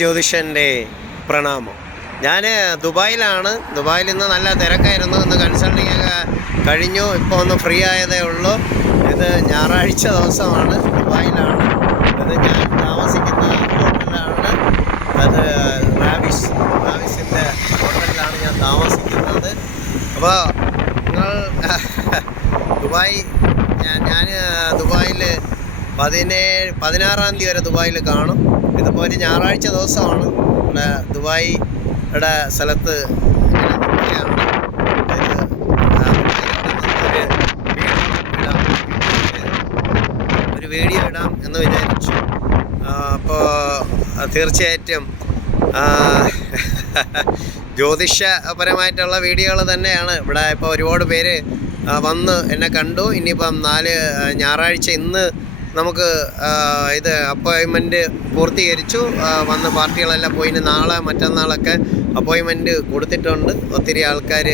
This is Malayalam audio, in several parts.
ജ്യോതിഷന്റെ പ്രണാമം. ഞാൻ ദുബായിലാണ്. ദുബായിൽ ഇന്ന് നല്ല തിരക്കായിരുന്നു. ഇന്ന് കൺസൾട്ടിംഗ് ഒക്കെ കഴിഞ്ഞു. ഇപ്പോൾ ഒന്ന് ഫ്രീ ആയതേ ഉള്ളൂ. ഇത് ഞായറാഴ്ച ദിവസമാണ് ദുബായിലാണ്. അത് ഞാൻ താമസിക്കുന്ന ഹോട്ടലാണ് അത് റാവിസ് റാവിസിന്റെ ഹോട്ടലിലാണ് ഞാൻ താമസിക്കുന്നത്. അപ്പോൾ നിങ്ങൾ ദുബായ് ഞാൻ ദുബായിൽ പതിനേഴ് പതിനാറാം തീയതി വരെ ദുബായിൽ കാണും. ഇതിപ്പോൾ ഒരു ഞായറാഴ്ച ദിവസമാണ്. ഇവിടെ ദുബായിയുടെ സ്ഥലത്ത്. ഒരു വീഡിയോ ഇടാം എന്ന് വിചാരിച്ചു. അപ്പോൾ തീർച്ചയായിട്ടും ജ്യോതിഷപരമായിട്ടുള്ള വീഡിയോകൾ തന്നെയാണ്. ഇവിടെ ഇപ്പോൾ ഒരുപാട് പേര് വന്ന് എന്നെ കണ്ടു. ഇനിയിപ്പം നാല് ഞായറാഴ്ച ഇന്ന് നമുക്ക് ഇത് അപ്പോയിൻമെന്റ് പൂർത്തീകരിച്ചു. വന്ന പാർട്ടികളെല്ലാം പോയി. നാളെ മറ്റന്നാളൊക്കെ അപ്പോയിൻമെന്റ് കൊടുത്തിട്ടുണ്ട്. ഒത്തിരി ആൾക്കാർ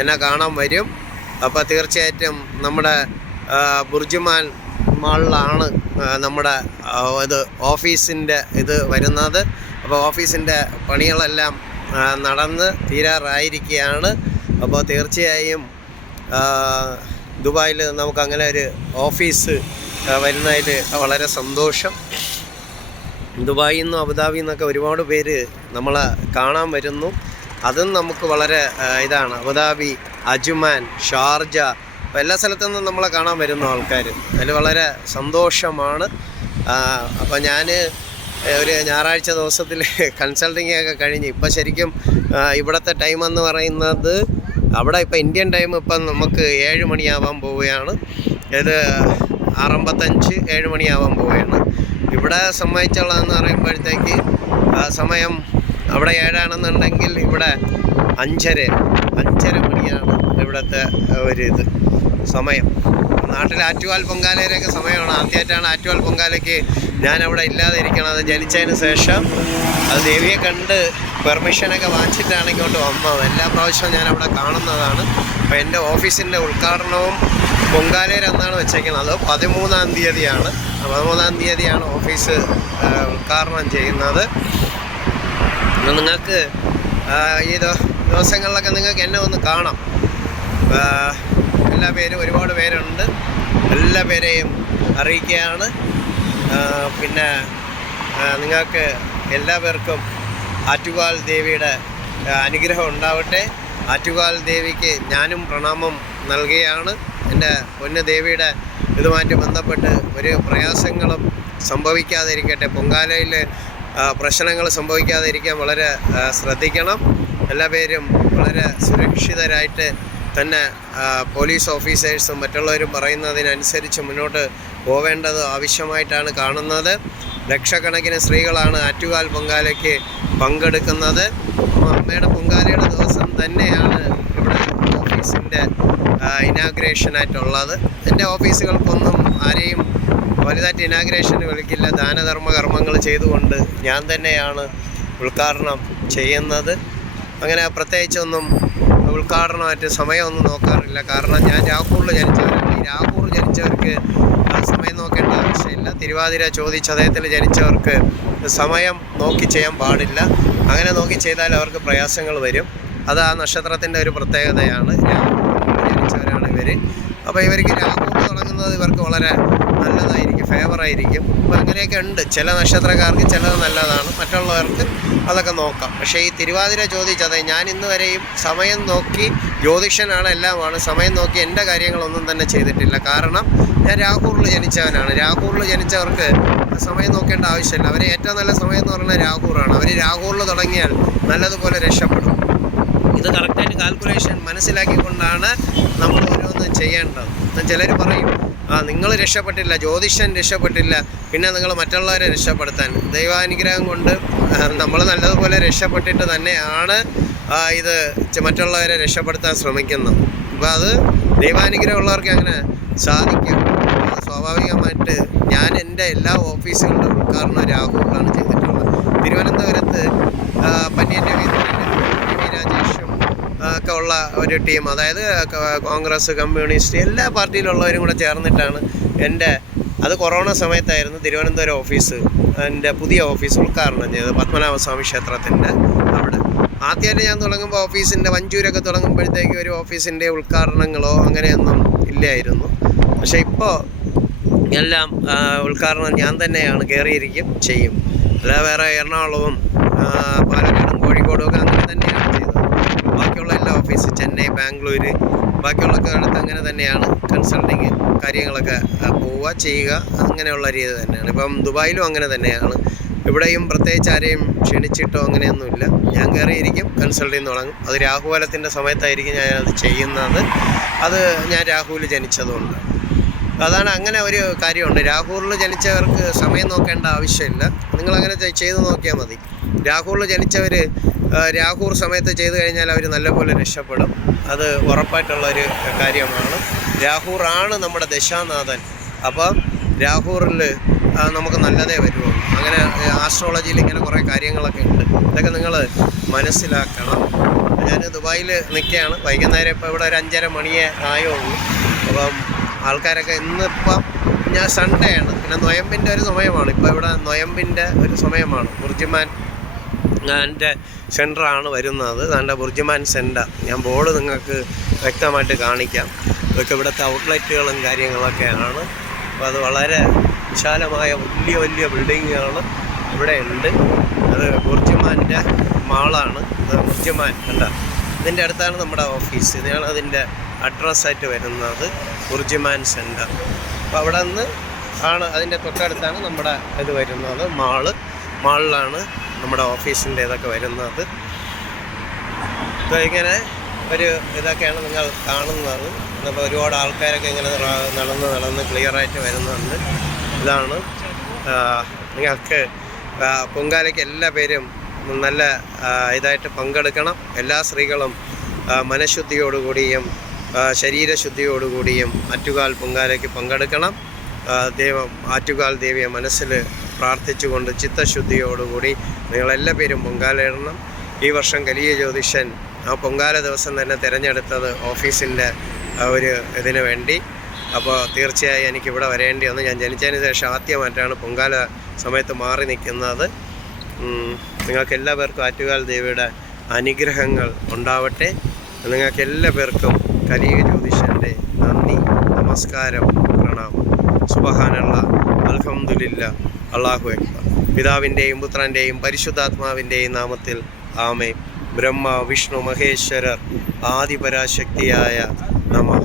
എന്നെ കാണാൻ വരും. അപ്പോൾ തീർച്ചയായിട്ടും നമ്മുടെ ബുർജുമാൻ മാളിലാണ് നമ്മുടെ ഇത് ഓഫീസിന്റെ ഇത് വരുന്നത്. അപ്പോൾ ഓഫീസിന്റെ പണികളെല്ലാം നടന്ന് തീരാറായിരിക്കുകയാണ്. അപ്പോൾ തീർച്ചയായും ദുബായിൽ നമുക്ക് അങ്ങനെ ഒരു ഓഫീസ് വരുന്നതിൽ വളരെ സന്തോഷം. ദുബായിൽ നിന്നും അബുദാബിയിൽ നിന്നൊക്കെ ഒരുപാട് പേര് നമ്മളെ കാണാൻ വരുന്നു. അതും നമുക്ക് വളരെ ഇതാണ് അബുദാബി അജുമാൻ ഷാർജ എല്ലാ സ്ഥലത്തു നിന്നും നമ്മളെ കാണാൻ വരുന്നു ആൾക്കാർ അതിൽ വളരെ സന്തോഷമാണ്. അപ്പോൾ ഞാൻ ഒരു ഞായറാഴ്ച ദിവസത്തിൽ കൺസൾട്ടിങ് ഒക്കെ കഴിഞ്ഞ് ഇപ്പം ശരിക്കും ഇവിടുത്തെ ടൈം എന്ന് പറയുന്നത് അവിടെ ഇപ്പോൾ ഇന്ത്യൻ ടൈം ഇപ്പം നമുക്ക് ഏഴ് മണിയാവാൻ പോവുകയാണ്. ഇത് അറുപത്തഞ്ച് ഏഴ് മണിയാവാൻ പോവുകയാണ് ഇവിടെ സമ്മതിച്ചുള്ളതെന്ന് പറയുമ്പോഴത്തേക്ക് സമയം അവിടെ ഏഴാണെന്നുണ്ടെങ്കിൽ ഇവിടെ അഞ്ചര അഞ്ചര മണിയാണ് ഇവിടുത്തെ ഒരു ഇത് സമയം. നാട്ടിൽ ആറ്റുകാൽ പൊങ്കാലയിലൊക്കെ സമയമാണ്. ആദ്യമായിട്ടാണ് ആറ്റുകാൽ പൊങ്കാലയ്ക്ക് ഞാൻ അവിടെ ഇല്ലാതെ ഇരിക്കണത് ജനിച്ചതിന് ശേഷം അത് ദേവിയെ കണ്ട് പെർമിഷനൊക്കെ വാങ്ങിച്ചിട്ടാണ് ഇങ്ങോട്ട് വന്നത്. എല്ലാ പ്രാവശ്യവും ഞാൻ അവിടെ കാണുന്നതാണ്. അപ്പോൾ എന്റെ ഓഫീസിന്റെ ഉദ്ഘാടനവും പൊങ്കാലയിൽ എന്നാണ് വെച്ചേക്കുന്നത്. പതിമൂന്നാം തീയതിയാണ്. പതിമൂന്നാം തീയതിയാണ് ഓഫീസ് ഉദ്ഘാടനം ചെയ്യുന്നത്. നിങ്ങൾക്ക് ഈ ദിവസങ്ങളിലൊക്കെ നിങ്ങൾക്ക് എന്നെ ഒന്ന് കാണാം. എല്ലാ പേരും ഒരുപാട് പേരുണ്ട്. എല്ലാ പേരെയും അറിയിക്കുകയാണ്. പിന്നെ നിങ്ങൾക്ക് എല്ലാവർക്കും ആറ്റുകാൽ ദേവിയുടെ അനുഗ്രഹം ഉണ്ടാവട്ടെ. ആറ്റുകാൽ ദേവിക്ക് ഞാനും പ്രണാമം നൽകുകയാണ്. എന്റെ പൊന്നു ദേവിയുടെ ഇതുമായിട്ട് ബന്ധപ്പെട്ട് ഒരു പ്രയാസങ്ങളും സംഭവിക്കാതിരിക്കട്ടെ പൊങ്കാലയിൽ പ്രശ്നങ്ങൾ സംഭവിക്കാതിരിക്കാൻ വളരെ ശ്രദ്ധിക്കണം. എല്ലാ പേരും വളരെ സുരക്ഷിതരായിട്ട് തന്നെ പോലീസ് ഓഫീസേഴ്സും മറ്റുള്ളവരും പറയുന്നതിനനുസരിച്ച് മുന്നോട്ട് പോവേണ്ടത് ആവശ്യമായിട്ടാണ് കാണുന്നത്. ലക്ഷക്കണക്കിന് സ്ത്രീകളാണ് ആറ്റുകാൽ പൊങ്കാലയ്ക്ക് പങ്കെടുക്കുന്നത്. അമ്മയുടെ പൊങ്കാലയുടെ ദിവസം തന്നെയാണ് ഇവിടെ ഓഫീസിന്റെ ഇനാഗ്രേഷനായിട്ടുള്ളത് എന്റെ ഓഫീസുകൾക്കൊന്നും ആരെയും വലുതായിട്ട് ഇനാഗ്രേഷന് വിളിക്കില്ല. ദാനധർമ്മ കർമ്മങ്ങൾ ചെയ്തുകൊണ്ട് ഞാൻ തന്നെയാണ് ഉദ്ഘാടനം ചെയ്യുന്നത്. അങ്ങനെ പ്രത്യേകിച്ചൊന്നും ഉദ്ഘാടനമായിട്ട് സമയമൊന്നും നോക്കാറില്ല. കാരണം ഞാൻ രാഹൂറിൽ ജനിച്ചവരാണ് ഈ രാഹൂർ ജനിച്ചവർക്ക് സമയം നോക്കേണ്ട ആവശ്യമില്ല. തിരുവാതിര ചോദിച്ചതയത്തിൽ ജനിച്ചവർക്ക് സമയം നോക്കി ചെയ്യാൻ പാടില്ല. അങ്ങനെ നോക്കി ചെയ്താൽ അവർക്ക് പ്രയാസങ്ങൾ വരും. അത് ആ നക്ഷത്രത്തിന്റെ ഒരു പ്രത്യേകതയാണ്. ഇവർ അപ്പോൾ ഇവർക്ക് രാഹുൽ തുടങ്ങുന്നത് ഇവർക്ക് വളരെ നല്ലതായിരിക്കും ഫേവറായിരിക്കും അപ്പോൾ അങ്ങനെയൊക്കെ ഉണ്ട്. ചില നക്ഷത്രക്കാർക്ക് ചിലത് നല്ലതാണ് മറ്റുള്ളവർക്ക് അതൊക്കെ നോക്കാം. പക്ഷേ ഈ തിരുവാതിര ചോദിച്ചത് ഞാൻ ഇന്ന് വരെയും സമയം നോക്കി ജ്യോതിഷനാണ് എല്ലാമാണ്. സമയം നോക്കി എന്റെ കാര്യങ്ങളൊന്നും തന്നെ ചെയ്തിട്ടില്ല. കാരണം ഞാൻ രാഹൂറിൽ ജനിച്ചവനാണ്. രാഹൂറിൽ ജനിച്ചവർക്ക് സമയം നോക്കേണ്ട ആവശ്യമില്ല. അവരെ ഏറ്റവും നല്ല സമയം എന്ന് പറയുന്നത് രാഹുറാണ് അവർ രാഹൂറിൽ തുടങ്ങിയാൽ നല്ലതുപോലെ രക്ഷപ്പെടും. ഇത് കറക്റ്റായിട്ട് കാൽക്കുലേഷൻ മനസ്സിലാക്കിക്കൊണ്ടാണ് നമ്മൾ ഓരോന്നും ചെയ്യേണ്ടത്. ചിലർ പറയും ആ നിങ്ങൾ രക്ഷപ്പെട്ടില്ല ജ്യോതിഷൻ രക്ഷപ്പെട്ടില്ല പിന്നെ നിങ്ങൾ മറ്റുള്ളവരെ രക്ഷപ്പെടുത്താൻ. ദൈവാനുഗ്രഹം കൊണ്ട് നമ്മൾ നല്ലതുപോലെ രക്ഷപ്പെട്ടിട്ട് തന്നെയാണ് ഇത് മറ്റുള്ളവരെ രക്ഷപ്പെടുത്താൻ ശ്രമിക്കുന്നത്. അപ്പോൾ അത് ദൈവാനുഗ്രഹം ഉള്ളവർക്ക് അങ്ങനെ സാധിക്കും. സ്വാഭാവികമായിട്ട് ഞാൻ എന്റെ എല്ലാ ഓഫീസുകളുടെ ഉദ്ഘാടനം രാഹുലാണ് ചെയ്തിട്ടുള്ളത്. തിരുവനന്തപുരത്ത് പന്നിയന്റെ പന്നിയൻ ഒക്കെ ഉള്ള ഒരു ടീം. അതായത് കോൺഗ്രസ് കമ്മ്യൂണിസ്റ്റ് എല്ലാ പാർട്ടിയിലുള്ളവരും കൂടെ ചേർന്നിട്ടാണ് എന്റെ അത് കൊറോണ സമയത്തായിരുന്നു തിരുവനന്തപുരം ഓഫീസ് എന്റെ പുതിയ ഓഫീസ് ഉദ്ഘാടനം ചെയ്തത് പത്മനാഭസ്വാമി ക്ഷേത്രത്തിന്റെ അവിടെ. ആദ്യമായിട്ട് ഞാൻ തുടങ്ങുമ്പോൾ ഓഫീസിന്റെ വഞ്ചൂരൊക്കെ തുടങ്ങുമ്പോഴത്തേക്ക് ഒരു ഓഫീസിന്റെ ഉദ്ഘാടനങ്ങളോ അങ്ങനെയൊന്നും ഇല്ലായിരുന്നു. പക്ഷേ ഇപ്പോൾ എല്ലാം ഉദ്ഘാടനം ഞാൻ തന്നെയാണ് കയറിയിരിക്കും ചെയ്യും. അല്ലാതെ വേറെ എറണാകുളവും പാലക്കാടും കോഴിക്കോടും ഒക്കെ അങ്ങനെ തന്നെയാണ് ചെയ്തത് ബാക്കിയുള്ള എല്ലാ ഓഫീസ് ചെന്നൈ ബാംഗ്ലൂര് ബാക്കിയുള്ള അടുത്ത് അങ്ങനെ തന്നെയാണ് കൺസൾട്ടിങ് കാര്യങ്ങളൊക്കെ പോവുക ചെയ്യുക അങ്ങനെയുള്ള രീതി തന്നെയാണ്. ഇപ്പം ദുബായിലും അങ്ങനെ തന്നെയാണ്. ഇവിടെയും പ്രത്യേകിച്ച് ആരെയും ക്ഷണിച്ചിട്ടോ അങ്ങനെയൊന്നുമില്ല. ഞാൻ കയറിയിരിക്കും കൺസൾട്ടിങ് തുടങ്ങും. അത് രാഹുകാലത്തിന്റെ സമയത്തായിരിക്കും ഞാൻ അത് ചെയ്യുന്നത്. അത് ഞാൻ രാഹുവിൽ ജനിച്ചതുകൊണ്ട്. അതാണ് അങ്ങനെ ഒരു കാര്യമുണ്ട്. രാഹുലിൽ ജനിച്ചവർക്ക് സമയം നോക്കേണ്ട ആവശ്യമില്ല. നിങ്ങളങ്ങനെ ചെയ്ത് നോക്കിയാൽ മതി. രാഹുലിൽ ജനിച്ചവർ രാഹുർ സമയത്ത് ചെയ്തു കഴിഞ്ഞാൽ അവർ നല്ലപോലെ രക്ഷപ്പെടും. അത് ഉറപ്പായിട്ടുള്ള ഒരു കാര്യമാണ്. രാഹുറാണ് നമ്മുടെ ദശാനാഥൻ. അപ്പം രാഹൂറിൽ നമുക്ക് നല്ലതേ വരുള്ളൂ അങ്ങനെ ആസ്ട്രോളജിയിൽ ഇങ്ങനെ കുറേ കാര്യങ്ങളൊക്കെ ഉണ്ട്. ഇതൊക്കെ നിങ്ങൾ മനസ്സിലാക്കണം. ഞാൻ ദുബായിൽ നിൽക്കുകയാണ് വൈകുന്നേരം ഇപ്പോൾ ഇവിടെ ഒരു അഞ്ചര മണിയെ ആയുള്ളൂ. അപ്പം ആൾക്കാരൊക്കെ ഇന്നിപ്പം ഞാൻ സൺഡേ ആണ്. പിന്നെ നൊയമ്പിന്റെ ഒരു സമയമാണ്. ഇപ്പോൾ ഇവിടെ നൊയമ്പിന്റെ ഒരു സമയമാണ്. ബുർജുമാൻ എന്റെ സെന്ററാണ് വരുന്നത്. എന്റെ ബുർജിമാൻ സെന്റർ. ഞാൻ ബോർഡ് നിങ്ങൾക്ക് വ്യക്തമായിട്ട് കാണിക്കാം. ഇതൊക്കെ ഇവിടുത്തെ ഔട്ട്ലെറ്റുകളും കാര്യങ്ങളൊക്കെയാണ്. അപ്പോൾ അത് വളരെ വിശാലമായ വലിയ വലിയ ബിൽഡിങ്ങുകൾ ഇവിടെ ഉണ്ട് അത് ബുർജിമാന്റെ മാളാണ്. ഇത് ബുർജിമാൻ കണ്ട. ഇതിന്റെ അടുത്താണ് നമ്മുടെ ഓഫീസ്. ഇതാണ് അതിന്റെ അഡ്രസ്സായിട്ട് വരുന്നത്. BurJuman Centre. അപ്പോൾ അവിടെ നിന്ന് ആണ് അതിന്റെ തൊട്ടടുത്താണ് നമ്മുടെ ഇത് വരുന്നത് മാൾ. മാളിലാണ് നമ്മുടെ ഓഫീസിന്റെ ഇതൊക്കെ വരുന്നത്. ഇങ്ങനെ ഒരു ഇതൊക്കെയാണ് നിങ്ങൾ കാണുന്നത്. അപ്പോൾ ഒരുപാട് ആൾക്കാരൊക്കെ ഇങ്ങനെ നട- നടന്ന് നടന്ന് ക്ലിയറായിട്ട് വരുന്നുണ്ട്. ഇതാണ് നിങ്ങൾക്ക് പൊങ്കാലയ്ക്ക് എല്ലാ പേരും നല്ല ഇതായിട്ട് പങ്കെടുക്കണം. എല്ലാ സ്ത്രീകളും മനഃശുദ്ധിയോടുകൂടിയും ശരീരശുദ്ധിയോടുകൂടിയും ആറ്റുകാൽ പൊങ്കാലയ്ക്ക് പങ്കെടുക്കണം. ദൈവം ആറ്റുകാൽ ദേവിയെ മനസ്സിൽ പ്രാർത്ഥിച്ചുകൊണ്ട് ചിത്തശുദ്ധിയോടുകൂടി നിങ്ങളെല്ലാ പേരും പൊങ്കാല ഇടണം ഈ വർഷം കലിയ ജ്യോതിഷൻ ആ പൊങ്കാല ദിവസം തന്നെ തിരഞ്ഞെടുത്തത് ഓഫീസിന്റെ ഒരു ഇതിന് വേണ്ടി. അപ്പോൾ തീർച്ചയായും എനിക്കിവിടെ വരേണ്ടി വന്നു. ഞാൻ ജനിച്ചതിന് ശേഷം ആദ്യമായിട്ടാണ് പൊങ്കാല സമയത്ത് മാറി നിൽക്കുന്നത്. നിങ്ങൾക്ക് എല്ലാ പേർക്കും ആറ്റുകാൽ ദേവിയുടെ അനുഗ്രഹങ്ങൾ ഉണ്ടാവട്ടെ. നിങ്ങൾക്ക് എല്ലാ പേർക്കും കലിയ ജ്യോതിഷന്റെ നന്ദി നമസ്കാരം പ്രണാമം. സുബഹാനുള്ള അൽഹംദുലില്ല അള്ളാഹു അക്ബർ. പിതാവിന്റെയും പുത്രന്റെയും പരിശുദ്ധാത്മാവിന്റെയും നാമത്തിൽ ആമേ ബ്രഹ്മ വിഷ്ണു മഹേശ്വരർ ആദിപരാശക്തിയായ നമഹ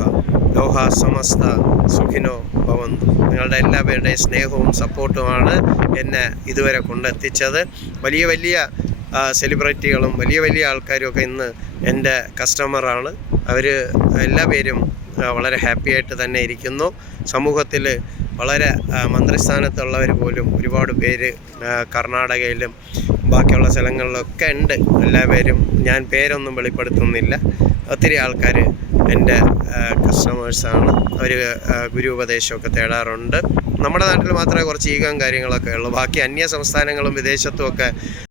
ലോഹ സമസ്ത സുഖിനോ ഭവന്തു. നിങ്ങളുടെ എല്ലാ പേരുടെയും സ്നേഹവും സപ്പോർട്ടുമാണ് എന്നെ ഇതുവരെ കൊണ്ടെത്തിച്ചത്. വലിയ വലിയ സെലിബ്രിറ്റികളും വലിയ വലിയ ആൾക്കാരും ഒക്കെ ഇന്ന് എന്റെ കസ്റ്റമറാണ്. അവർ എല്ലാ പേരും വളരെ ഹാപ്പി ആയിട്ട് തന്നെ ഇരിക്കുന്നു. സമൂഹത്തിൽ വളരെ മന്ത്രിസ്ഥാനത്തുള്ളവർ പോലും ഒരുപാട് പേര് കർണാടകയിലും ബാക്കിയുള്ള സ്ഥലങ്ങളിലൊക്കെ ഉണ്ട്. എല്ലാവരും ഞാൻ പേരൊന്നും വെളിപ്പെടുത്തുന്നില്ല. ഒത്തിരി ആൾക്കാർ എന്റെ കസ്റ്റമേഴ്സാണ് അവർ ഗുരു ഉപദേശമൊക്കെ തേടാറുണ്ട്. നമ്മുടെ നാട്ടിൽ മാത്രമേ കുറച്ച് ഈഗം കാര്യങ്ങളൊക്കെ ഉള്ളൂ. ബാക്കി അന്യ സംസ്ഥാനങ്ങളും വിദേശത്തും ഒക്കെ